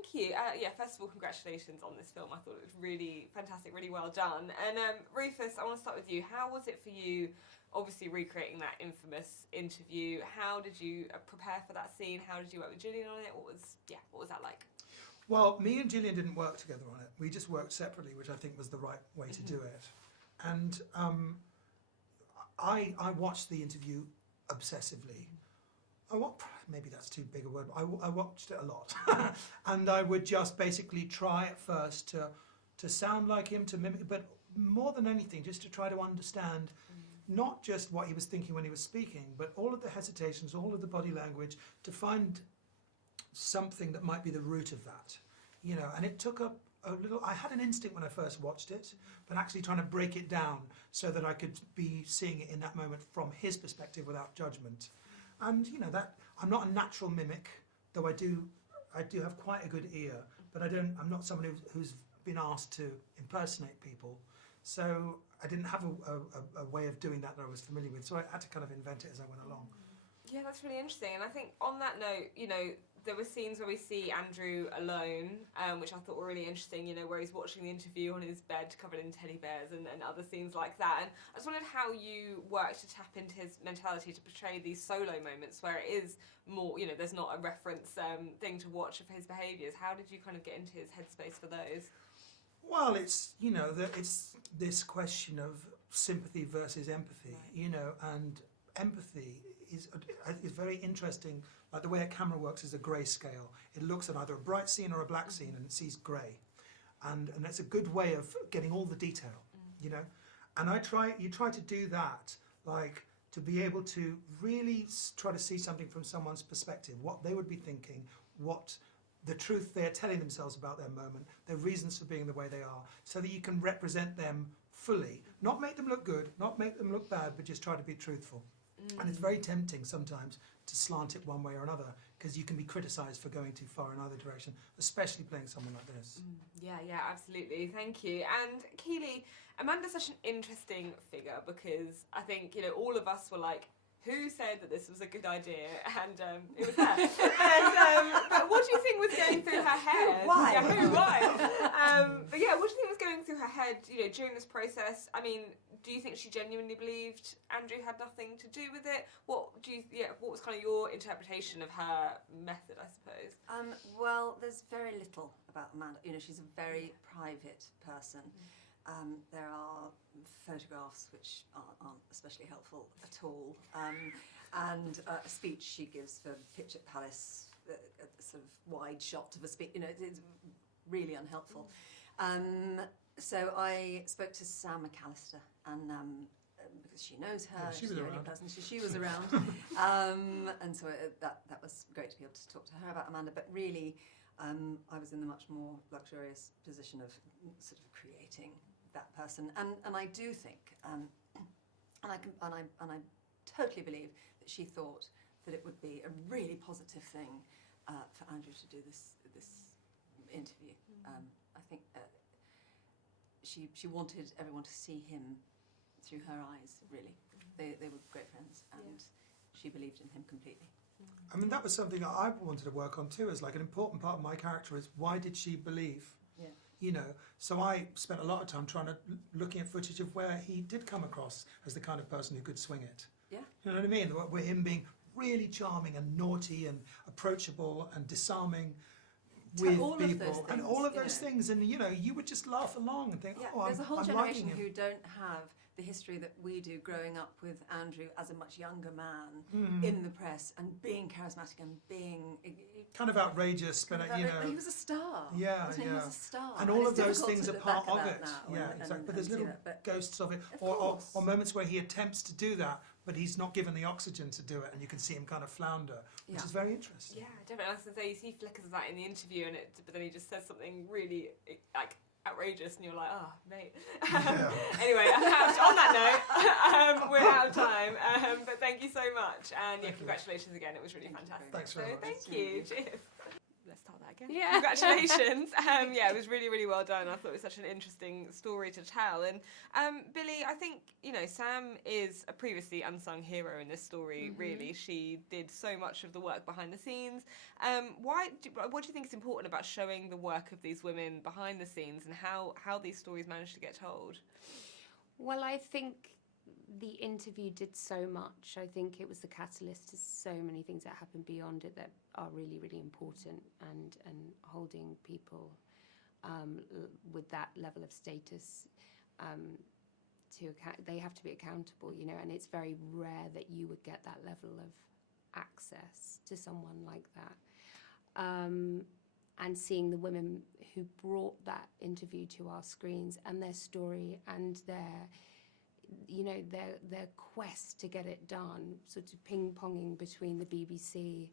Thank you. First of all, congratulations on this film. I thought it was really fantastic, really well done. And Rufus, I want to start with you. How was it for you, obviously recreating that infamous interview? How did you prepare for that scene? How did you work with Gillian on it? What was that like? Well, me and Gillian didn't work together on it. We just worked separately, which I think was the right way to do it. And I watched the interview obsessively. Maybe that's too big a word, but I watched it a lot. And I would just basically try at first to sound like him, to mimic, but more than anything, just to try to understand not just what he was thinking when he was speaking, but all of the hesitations, all of the body language, to find something that might be the root of that. You know, and it took a little, I had an instinct when I first watched it, but actually trying to break it down so that I could be seeing it in that moment from his perspective without judgment. And you know, that I'm not a natural mimic, though I do have quite a good ear, but I'm not someone who's been asked to impersonate people. So I didn't have a way of doing that I was familiar with, so I had to kind of invent it as I went along. Yeah, that's really interesting. And I think on that note, you know, there were scenes where we see Andrew alone, which I thought were really interesting, you know, where he's watching the interview on his bed covered in teddy bears and other scenes like that. And I just wondered how you worked to tap into his mentality to portray these solo moments where it is more, you know, there's not a reference thing to watch of his behaviours. How did you kind of get into his headspace for those? Well, it's, you know, it's this question of sympathy versus empathy, right. You know, and empathy is very interesting. Like the way a camera works is a grey scale. It looks at either a bright scene or a black scene and it sees grey. And that's a good way of getting all the detail, you know. And you try to do that, like to be able to really try to see something from someone's perspective, what they would be thinking, what the truth they're telling themselves about their moment, their reasons for being the way they are, so that you can represent them fully. Not make them look good, not make them look bad, but just try to be truthful. And it's very tempting sometimes to slant it one way or another, because you can be criticised for going too far in either direction, especially playing someone like this. Yeah, absolutely. Thank you. And Keeley, Amanda's such an interesting figure, because I think, you know, all of us were like, who said that this was a good idea? And it was her. But what do you think was going through her head? Why? Yeah, who? Why? But yeah, what do you think was going through her head, you know, during this process? I mean, do you think she genuinely believed Andrew had nothing to do with it? What was kind of your interpretation of her method, I suppose? Well, there's very little about Amanda. You know, she's a very private person. There are photographs which aren't especially helpful at all, and a speech she gives for Picture Palace, a sort of wide shot of a speech. You know, it's really unhelpful. So I spoke to Sam McAllister, and because she knows her, yeah, she's the only person, she was around, and so that was great to be able to talk to her about Amanda. But really, I was in the much more luxurious position of sort of creating that person, and I do think, and I totally believe that she thought that it would be a really positive thing for Andrew to do this interview. I think she wanted everyone to see him through her eyes. Really, they were great friends, and she believed in him completely. I mean, that was something that I wanted to work on too. Is like an important part of my character is, why did she believe? Yeah. You know, so I spent a lot of time looking at footage of where he did come across as the kind of person who could swing it. Yeah. You know what I mean? Where him being really charming and naughty and approachable and disarming with all people and all of those you know. things, and you know, you would just laugh along and think, oh, there's a whole I'm generation liking him. who don't have the history that we do, growing up with Andrew as a much younger man in the press and being charismatic and being kind of outrageous, but you know, he was a star. Yeah, He was a star, and all it's of those difficult things to are look part back of at it. that now Yeah, exactly. But there's little ghosts of it, or moments where he attempts to do that, but he's not given the oxygen to do it, and you can see him kind of flounder, which is very interesting. Yeah, definitely. I was going to say, you see flickers of that in the interview, but then he just says something really like outrageous, and you're like, oh, mate. Anyway, on that note, we're out of time. But thank you so much, and congratulations again. It was really fantastic. Thanks very much. Thank you. Cheers. let's start that again. Yeah. Congratulations. It was really, really well done. I thought it was such an interesting story to tell. And Billie, I think, Sam is a previously unsung hero in this story, really. She did so much of the work behind the scenes. What do you think is important about showing the work of these women behind the scenes and how these stories managed to get told? Well, I think the interview did so much. I think it was the catalyst to so many things that happened beyond it that are really, really important, and holding people with that level of status to account. They have to be accountable, and it's very rare that you would get that level of access to someone like that. And seeing the women who brought that interview to our screens and their story and their quest to get it done, sort of ping-ponging between the BBC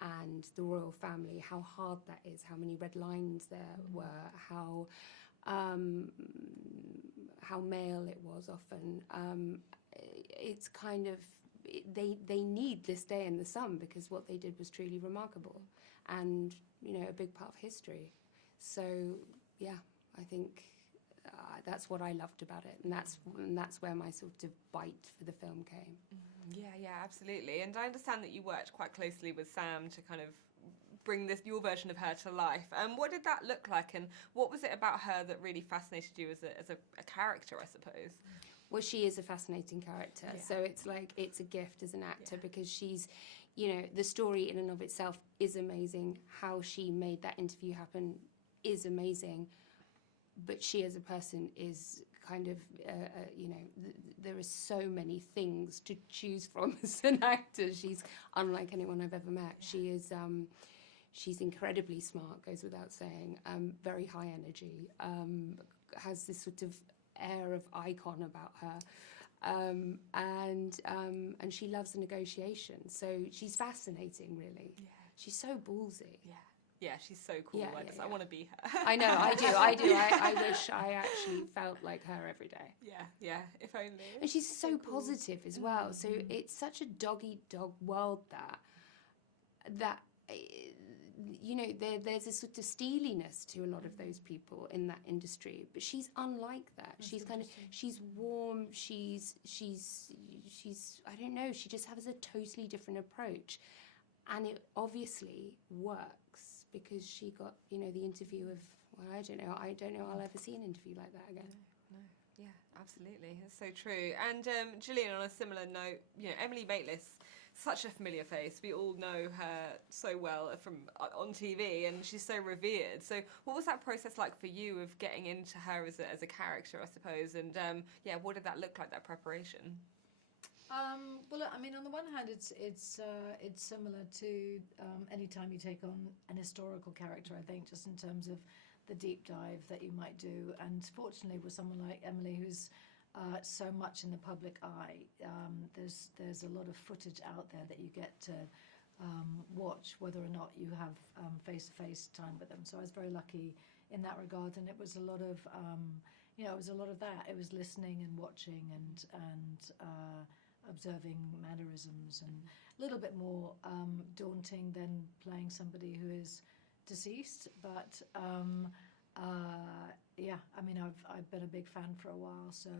and the royal family, how hard that is, how many red lines there were, how male it was often. It's kind of, they need this day in the sun because what they did was truly remarkable and, a big part of history. So, yeah, I think that's what I loved about it, and that's where my sort of bite for the film came. Yeah, absolutely. And I understand that you worked quite closely with Sam to kind of bring your version of her to life. What did that look like, and what was it about her that really fascinated you as a character, I suppose? Well, she is a fascinating character, so it's like it's a gift as an actor because she's, the story in and of itself is amazing. How she made that interview happen is amazing. But she as a person is kind of, there are so many things to choose from as an actor. She's unlike anyone I've ever met. She is, she's incredibly smart, goes without saying, very high energy, has this sort of air of icon about her, and she loves the negotiation. So she's fascinating, really. Yeah. She's so ballsy. Yeah, she's so cool. I want to be her. I know, I do. I wish I actually felt like her every day. Yeah, if only. And she's so positive as well. So it's such a dog-eat-dog world that there's a sort of steeliness to a lot of those people in that industry. But she's unlike that. She's she's warm. She's I don't know. She just has a totally different approach, and it obviously works. Because she got, the interview of, I don't know I'll ever see an interview like that again. No. Yeah, absolutely. It's so true. And Gillian, on a similar note, Emily Maitlis, such a familiar face. We all know her so well from on TV, and she's so revered. So what was that process like for you of getting into her as a character, I suppose? And what did that look like, that preparation? Well, I mean, on the one hand, it's similar to any time you take on an historical character, I think, just in terms of the deep dive that you might do. And fortunately, with someone like Emily, who's so much in the public eye, there's a lot of footage out there that you get to watch, whether or not you have face-to-face time with them. So I was very lucky in that regard, and it was a lot of it was a lot of that. It was listening and watching and observing mannerisms, and a little bit more daunting than playing somebody who is deceased. But I mean, I've been a big fan for a while, so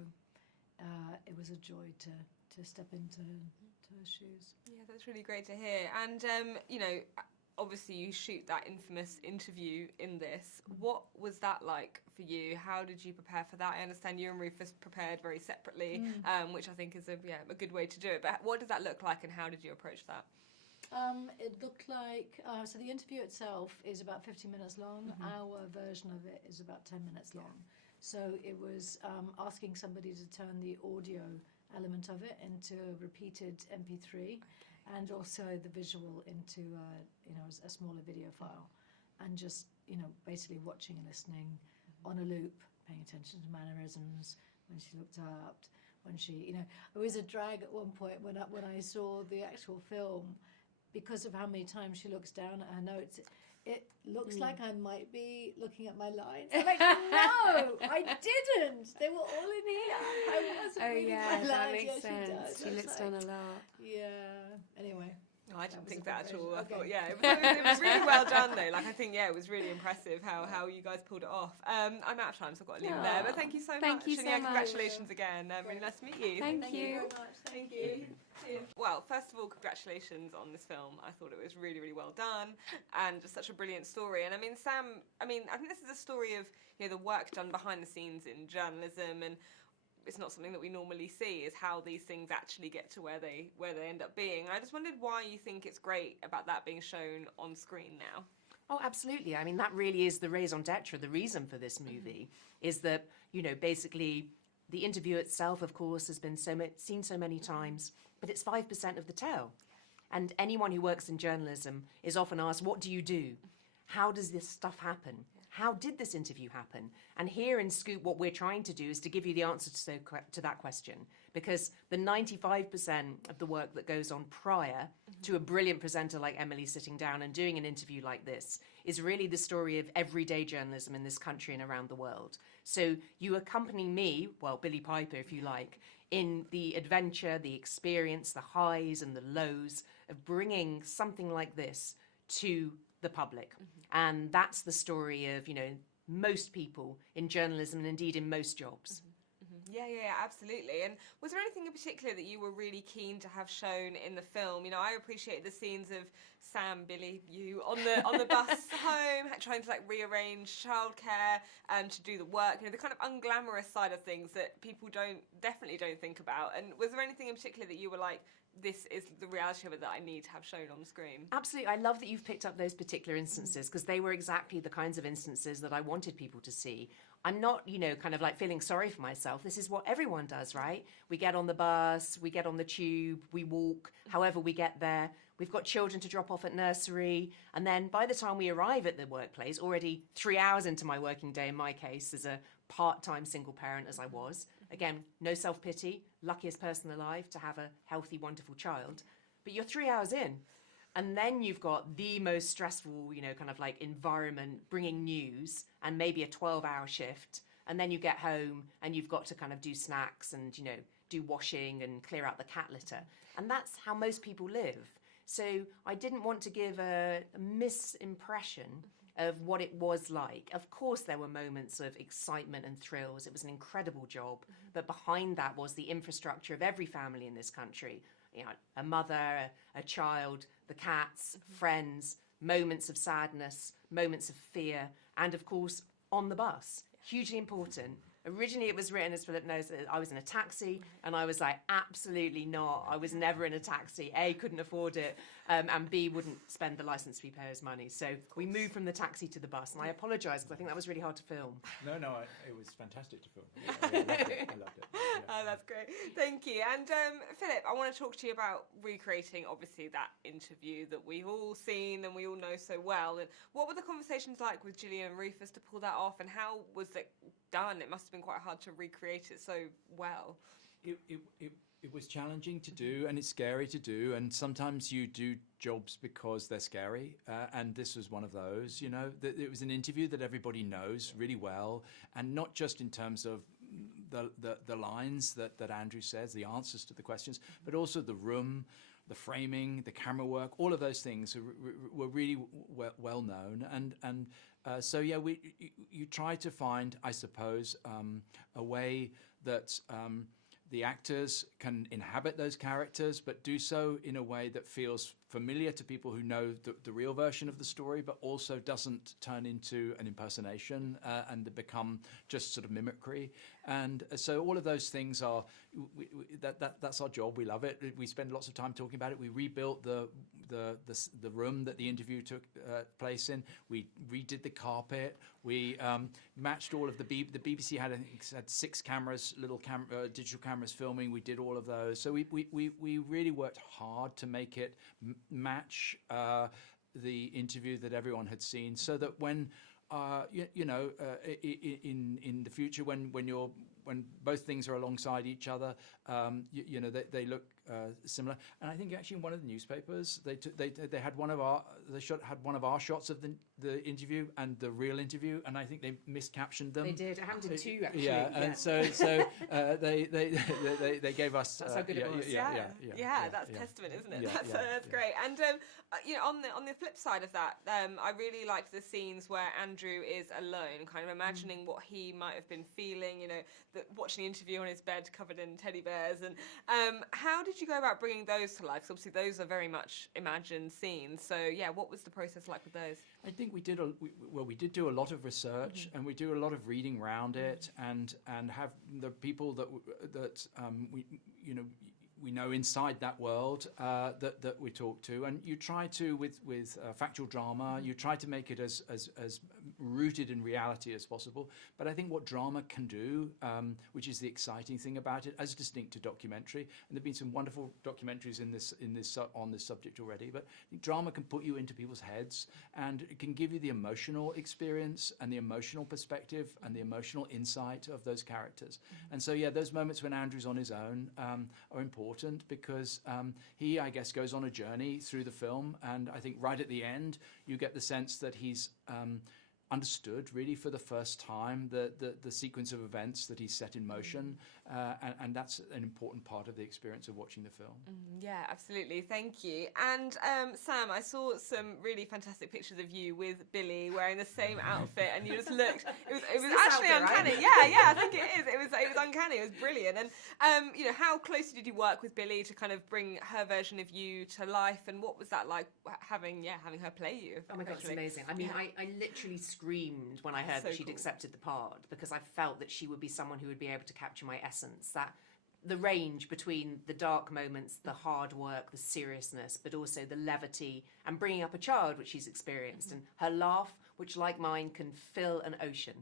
it was a joy to step into her shoes. Yeah, that's really great to hear. And obviously you shoot that infamous interview in this. What was that like for you? How did you prepare for that? I understand you and Rufus prepared very separately, which I think is a good way to do it. But what did that look like, and how did you approach that? It looked like, so the interview itself is about 50 minutes long. Our version of it is about 10 minutes long. So it was asking somebody to turn the audio element of it into a repeated MP3. And also the visual into a smaller video file, and just basically watching and listening on a loop, paying attention to mannerisms, when she looked up, when she it was a drag at one point when I saw the actual film, because of how many times she looks down at her notes. It looks like I might be looking at my lines. I'm like, no, I didn't. They were all in here. I wasn't reading my lines. That makes sense. She looks down a lot. Yeah. Anyway. No, I didn't was think a that bit at all. I crazy. thought, Okay. yeah, it was really well done though. Like, I think, yeah, it was really impressive how you guys pulled it off. I'm out of time, so I've got to leave it there. But thank you so Thank much. you and so yeah, much. congratulations again. Really nice to meet you. Thank you. very much. Thank you. Well, first of all, congratulations on this film. I thought it was really, really well done and just such a brilliant story. And I mean, Sam, I think this is a story of, you know, the work done behind the scenes in journalism, and it's not something that we normally see, is how these things actually get to where they end up being. And I just wondered why you think it's great about that being shown on screen now. Oh, absolutely. I mean, that really is the raison d'etre, the reason for this movie, is that, you know, basically the interview itself, of course, has been seen so many times, but it's 5% of the tale. And anyone who works in journalism is often asked, what do you do? How does this stuff happen? How did this interview happen? And here in Scoop, what we're trying to do is to give you the answer to that question, because the 95% of the work that goes on prior to a brilliant presenter like Emily sitting down and doing an interview like this is really the story of everyday journalism in this country and around the world. So you accompany me, well, Billie Piper, if you like, in the adventure, the experience, the highs and the lows of bringing something like this to the public. And that's the story of, you know, most people in journalism and indeed in most jobs. Yeah, absolutely. And was there anything in particular that you were really keen to have shown in the film? You know, I appreciated the scenes of Sam, Billie, you on the bus home, trying to like rearrange childcare to do the work. You know, the kind of unglamorous side of things that people definitely don't think about. And was there anything in particular that you were like, this is the reality of it that I need to have shown on screen? Absolutely. I love that you've picked up those particular instances, because they were exactly the kinds of instances that I wanted people to see. I'm not, you know, kind of like feeling sorry for myself. This is what everyone does, right? We get on the bus, we get on the tube, we walk, however we get there. We've got children to drop off at nursery. And then by the time we arrive at the workplace, already 3 hours into my working day, in my case, as a part-time single parent as I was, again, no self-pity, luckiest person alive to have a healthy, wonderful child. But you're 3 hours in. And then you've got the most stressful, you know, kind of like environment, bringing news and maybe a 12-hour shift. And then you get home and you've got to kind of do snacks and, you know, do washing and clear out the cat litter. And that's how most people live. So I didn't want to give a misimpression of what it was like. Of course, there were moments of excitement and thrills. It was an incredible job. But behind that was the infrastructure of every family in this country. You know, a mother, a child, the cats, friends, moments of sadness, moments of fear, and of course, on the bus. Hugely important. Originally, it was written, as Philip knows, I was in a taxi, and I was like, absolutely not. I was never in a taxi. A, couldn't afford it, and B, wouldn't spend the licence fee payer's money. So we moved from the taxi to the bus, and I apologise because I think that was really hard to film. No, it was fantastic to film. I loved it. Yeah. Oh, that's great. Thank you. And Philip, I want to talk to you about recreating, obviously, that interview that we've all seen and we all know so well. And what were the conversations like with Gillian and Rufus to pull that off, and how was it done? It must have been quite hard to recreate it so well. It was challenging to do, and it's scary to do, and sometimes you do jobs because they're scary, and this was one of those. You know, it was an interview that everybody knows really well, and not just in terms of the lines that Andrew says, the answers to the questions, but also the room, the framing, the camera work. All of those things were really well known, and so yeah, you try to find, I suppose, a way that the actors can inhabit those characters, but do so in a way that feels familiar to people who know the real version of the story, but also doesn't turn into an impersonation and become just sort of mimicry. And so all of those things are, that's our job. We love it. We spend lots of time talking about it. We rebuilt the room that the interview took place in. We redid the carpet. We matched all of the BBC had, I think, had 6 cameras, digital cameras filming. We did all of those. So we really worked hard to make it match the interview that everyone had seen, so that when in the future, when you're when both things are alongside each other, you know, they look similar. And I think actually in one of the newspapers they had one of our shots of the interview and the real interview, and I think they miscaptioned them. They did. It happened in two, actually. Yeah, and so they gave us. That's how good it was. That's testament, isn't it? That's great. And you know, on the flip side of that, I really liked the scenes where Andrew is alone, kind of imagining what he might have been feeling. You know, watching the interview on his bed covered in teddy bears. And how did you go about bringing those to life? 'Cause obviously, those are very much imagined scenes. So yeah, what was the process like with those? I think we did do a lot of research, and we do a lot of reading around it, and have the people that we know inside that world that we talk to, and you try to with factual drama, you try to make it as rooted in reality as possible. But I think what drama can do, which is the exciting thing about it, as distinct to documentary, and there've been some wonderful documentaries on this subject already. But I think drama can put you into people's heads, and it can give you the emotional experience and the emotional perspective and the emotional insight of those characters. And so yeah, those moments when Andrew's on his own are important, because he, I guess, goes on a journey through the film, and I think right at the end you get the sense that he's understood really for the first time the sequence of events that he's set in motion, and that's an important part of the experience of watching the film. Yeah, absolutely. Thank you. And Sam, I saw some really fantastic pictures of you with Billie wearing the same outfit, and you just looked. It was actually outfit, uncanny. right? Yeah, I think it is. It was uncanny. It was brilliant. And you know, how closely did you work with Billie to kind of bring her version of you to life? And what was that like having her play you? Oh my God, it's amazing. I mean, I literally screamed when I heard that she'd accepted the part, because I felt that she would be someone who would be able to capture my essence, that the range between the dark moments, the hard work, the seriousness, but also the levity and bringing up a child, which she's experienced, and her laugh, which like mine can fill an ocean.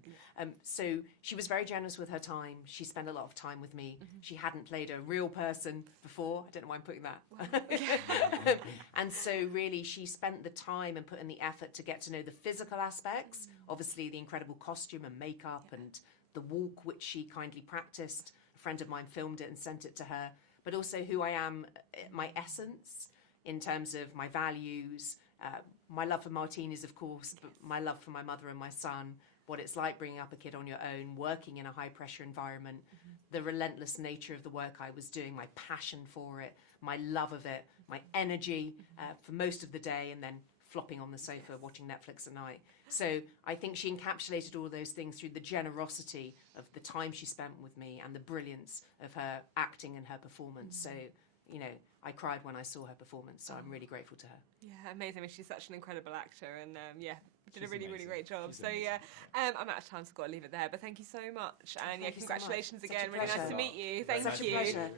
So she was very generous with her time. She spent a lot of time with me. She hadn't played a real person before. I don't know why I'm putting that. And so really she spent the time and put in the effort to get to know the physical aspects, obviously the incredible costume and makeup and the walk which she kindly practiced. A friend of mine filmed it and sent it to her, but also who I am, my essence in terms of my values, my love for martinis, of course, but my love for my mother and my son, what it's like bringing up a kid on your own, working in a high-pressure environment, the relentless nature of the work I was doing, my passion for it, my love of it, my energy for most of the day, and then flopping on the sofa watching Netflix at night. So I think she encapsulated all those things through the generosity of the time she spent with me and the brilliance of her acting and her performance. So, you know, I cried when I saw her performance, so I'm really grateful to her. Yeah, amazing. I mean, she's such an incredible actor, and did a really, amazing. really great job. She's So yeah, I'm out of time, so I've got to leave it there. But thank you so much, and Thank you so congratulations much. again. Such a Really nice pleasure. to meet you. Thank Thank Such you. a pleasure.